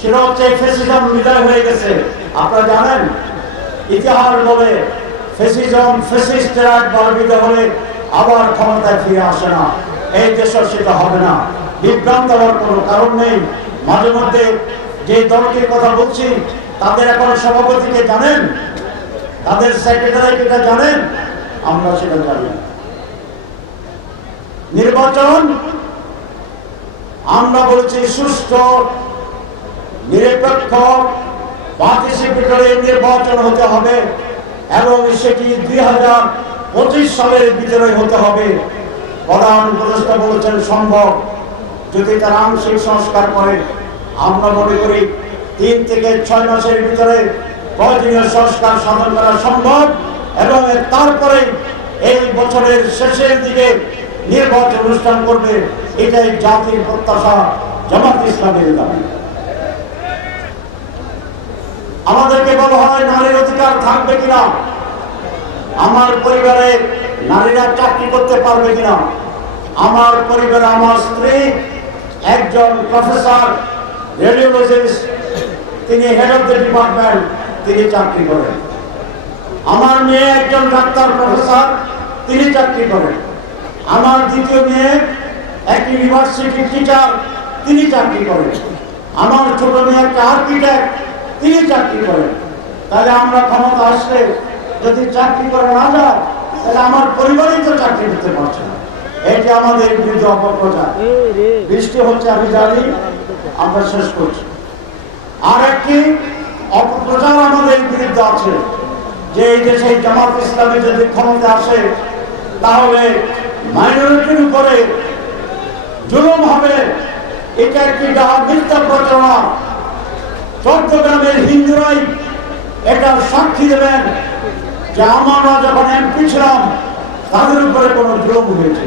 সেটা হচ্ছে ফ্যাসিজম বিদায় হয়ে গেছে। আপনারা জানেন ইতিহাস বলে ফ্যাসিজম ফ্যাসিস্টরা একবার বিদায় হলে আবার ক্ষমতায় ফিরে আসে না। এই দেশে সেটা হবে না, বিভ্রান্ত হওয়ার কোনো কারণ নেই। মাঝে মধ্যে যে দলটির কথা বলছি তাদের এখন সভাপতিকে জানেন, তাদের সেক্রেটারিটা জানেন, আমরা সেটা জানি। নির্বাচন আমরা বলছি সুষ্ঠু নিরপেক্ষ পার্টিসিপেটরি নির্বাচন হতে হবে এবং সেটি 2025 সালের ভিতরে হতে হবে। প্রধান উপদেষ্টা বলেছেন সম্ভব যদি তারা আংশিক সংস্কার করে। আমরা মনে করি 3 থেকে 6 মাসের ভিতরে প্রয়োজনীয় সংস্কার সাধন করা সম্ভব এবং তারপরে এই বছরের শেষের দিকে নির্বাচন অনুষ্ঠান করবে। এটাই জাতির প্রত্যাশা, জামাত ইসলামের দাবি। আমাদেরকে বলা হয় নারীর অধিকার থাকবে কিনা, আমার পরিবারে নারীরা চাকরি করতে পারবে কিনা। আমার পরিবারে আমার স্ত্রী একজন প্রফেসর রেডিওলজিস্ট, তিনি হেড অফ দ্য ডিপার্টমেন্ট, তিনি চাকরি করেন। আমার মেয়ে একজন ডাক্তার প্রফেসর, তিনি চাকরি করেন। আমার দ্বিতীয় মেয়ে এক ইউনিভার্সিটি টিচার, তিনি চাকরি করেন। আমার ছোট মেয়ে একটা আর্কিটেক্ট, তিনি চাকরি করেন। তাহলে আমরা ক্ষমতা আসলে যদি চাকরি করে না যায় তাহলে আমার পরিবারই তো চাকরি দিতে পারছে না। এটি আমাদের বিরুদ্ধে অপপ্রচার। বৃষ্টি হচ্ছে আমি জানি, আমরা শেষ করছি। আর একটি অপপ্রচার আমাদের বিরুদ্ধে আছে যে এই দেশে জামাত ইসলামী যদি ক্ষমতা আসে তাহলে মাইনরিটির উপরে জুলুম হবে। এটা একটি মিথ্যা প্রচারণা। চট্টগ্রামের হিন্দুরাই এটা সাক্ষী দেবেন যে আমরা যখন এমপি ছিলাম তাদের উপরে কোনো জুলুম হয়েছে।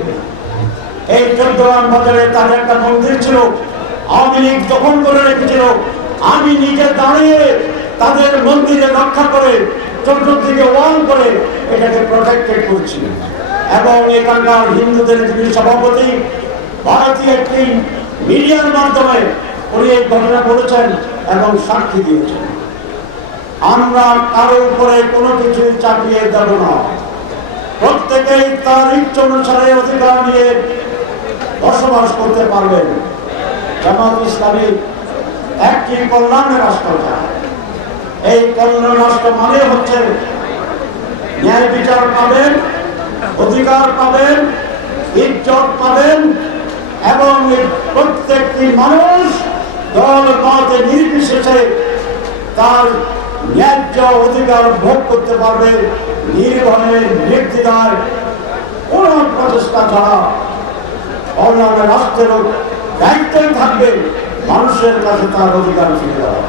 এই চট্টগ্রাম বাজারে তাদের একটা মন্দির ছিল, আওয়ামী লীগ দখল করে রেখেছিল। আমি নিজে দাঁড়িয়ে তাদের মন্দিরে রক্ষা করে চতুর্দিকে ওয়াল করে এটাকে প্রোটেক্টেড করছি। এবং এখানকার হিন্দুদের যিনি সভাপতি ভারতীয় একটি মিডিয়ার মাধ্যমে উনি এই ঘটনা বলেছেন এবং সাক্ষী দিয়েছেন। আমরা কারো উপরে কোনো কিছু চাপিয়ে দেব না। প্রত্যেকেই তার ইচ্ছা অনুসারে অধিকার নিয়ে বসবাস করতে পারবেন। জামাত ইসলামী একটি কল্যাণের রাষ্ট্র চায়। এই কল্যাণ রাষ্ট্র মানে হচ্ছে ন্যায় বিচার পাবেন, অধিকার পাবেন, ইজ্জত পাবেন এবং প্রত্যেকটি মানুষ দল মতে নির্বিশেষে তার ন্যায্য অধিকার ভোগ করতে পারবে নির্ভয়ে নির্দ্বিধায় কোন প্রচেষ্টা ছাড়া। কল্যাণের রাষ্ট্রের দায়িত্বই থাকবে মানুষের কাছে তার অধিকার ফিরে দেওয়া।